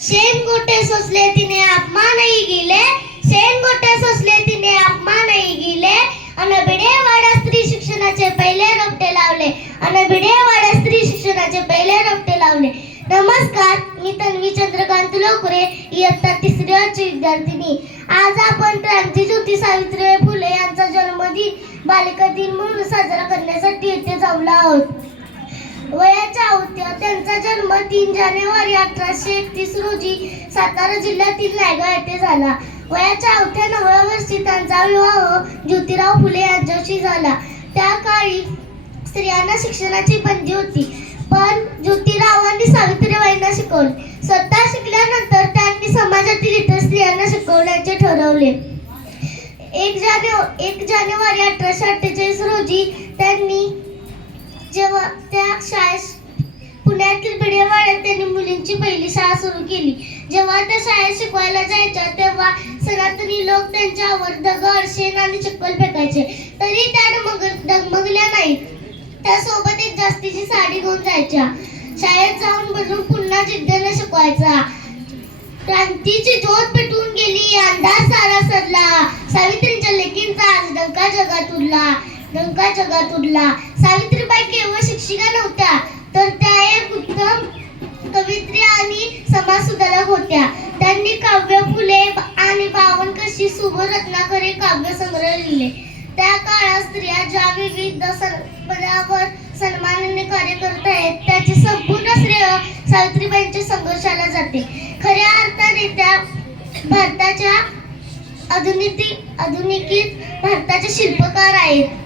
शेण गोटे सोसले तिने अपमानही गेले, शेण गोटे सोसले तिने अपमानही गेले. अन भिडेवाडा स्त्री शिक्षणाचे पहिले रोपटे लावले, अन भिडेवाडा स्त्री शिक्षणाचे पहिले रोपटे लावले. नमस्कार, मी तन्वी चंद्रकांत लोकरे, इयत्ता 3री विद्यार्थिनी. आज आपण क्रांतीज्योती सावित्रीबाई फुले यांचा जन्मदिन बालिका दिन म्हणून साजरा करण्यासाठी येथे जमलो आहोत. वयाच्या होत्या त्यांचा जन्म 3 जानेवारी 1831 रोजी सातारा जिल्ह्यातील नायगाव येथे झाला. वयाच्या 9व्या वर्षी त्यांचा विवाह ज्योतिराव फुले यांच्याशी झाला. त्या काळी स्त्रियांना शिक्षणाची बंदी होती, पण ज्योतिरावांनी सावित्रीबाईंना शिकवले. स्वतः शिकल्यानंतर त्यांनी समाजातील इतर स्त्रियांना शिकवण्याचे ठरवले. 1 जानेवारी 1848 रोजी त्यांनी जेव्हा त्या शाळेत पुण्यातील भिडेवाड्यात त्यांनी मुलींची पहिली शाळा सुरू केली. जेव्हा त्या शाळेत शिकवायला जायच्या तेव्हा सनातनी लोक त्यांच्यावर दगड, शेण आणि चप्पल फेकायचे, तरी त्या डगमगल्या नाहीत. त्यासोबत एक जास्तीची साडी घेऊन जायच्या. शाळेत जाऊन बदलून पुन्हा जिद्दीने शिकवायचा. क्रांतीची ज्योत पेटून गेली, अंधार सारा सरला, सावित्रीच्या लेकींचा आज डंका जगात उडला, डंका जगात उडला. सावित्रीबाई केवळ शिक्षिका नव्हत्या, तर त्या एक उत्तम कवयित्री आणि समाजसुधारक होत्या. त्यांनी काव्य फुले आणि 52 कशी सुबोधरत्नाकर हे काव्यसंग्रह लिहिले. त्या काळात स्त्रिया ज्या विविध पदावर सन्मानाने कार्य करत आहेत, त्याचे संपूर्ण श्रेय सावित्रीबाईंच्या संघर्षाला जाते. खऱ्या अर्थाने त्या भारताच्या आधुनिकीत भारताचे शिल्पकार आहेत.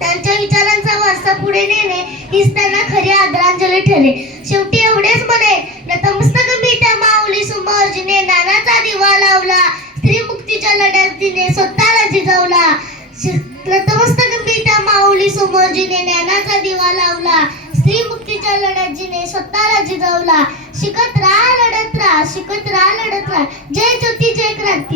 त्यांच्या विचारांचा वारसा पुढे नेणे हीच त्यांना खरी आदरांजली ठरेल. शेवटी एवढेच म्हणे, नतमस्तक मी त्या माऊली समोर जिने ज्ञानाचा दिवा लावला, स्त्री मुक्तीच्या लढ्यात तिने स्वतःला जिजवला. नतमस्तक मी त्या माऊली समोर जिने ज्ञानाचा दिवा लावला, स्त्री मुक्तीच्या लढ्यात जिने स्वतःला जिजवला. शिकत राहा, लढत राहा, शिकत राहा, लढत राहा. जय ज्योती, जय क्रांती.